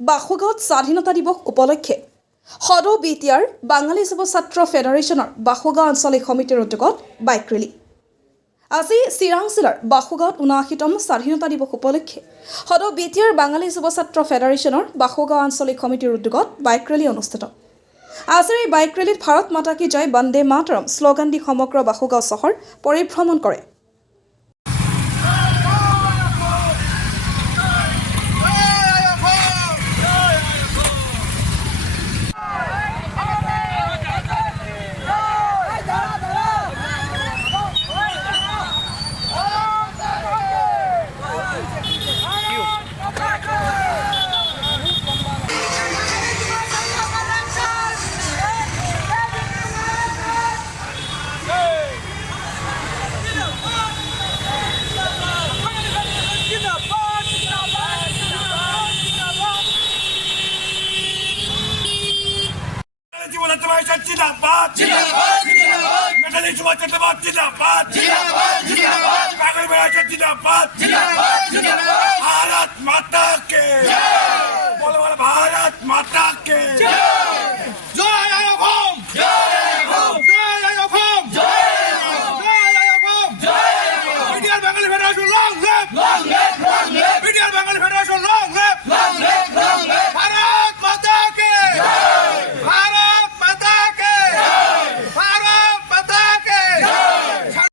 বাসুগাঁৱত স্বাধীনতা দিৱস উপলক্ষে সদৌ বিটিআৰ বাঙালী যুৱ ছাত্ৰ ফেডাৰেশ্যনৰ বাসুগাঁও আঞ্চলিক সমিতিৰ উদ্যোগত বাইক ৰেলী। আজি চিৰাং জিলাৰ বাসুগাঁৱত ৭৯তম স্বাধীনতা দিৱস উপলক্ষে সদৌ বিটিআৰ বাঙালী যুৱ ছাত্ৰ ফেডাৰেশ্যনৰ বাসুগাঁও আঞ্চলিক সমিতিৰ উদ্যোগত বাইক ৰেলী অনুষ্ঠিত। আজিৰ এই বাইক ৰেলীত ভাৰত মাতা কি জয় বন্দে মাতৰম শ্লোগান দি সমগ্ৰ বাসুগাঁও চহৰ পৰিভ্ৰমণ কৰে। जिंदाबाद जिंदाबाद जिंदाबाद नेताजी सुभाष चंद्र बोस जिंदाबाद जिंदाबाद जिंदाबाद कांग्रेस पार्टी जिंदाबाद जिंदाबाद जिंदाबाद भारत माता के जय बोलो भारत माता के जय।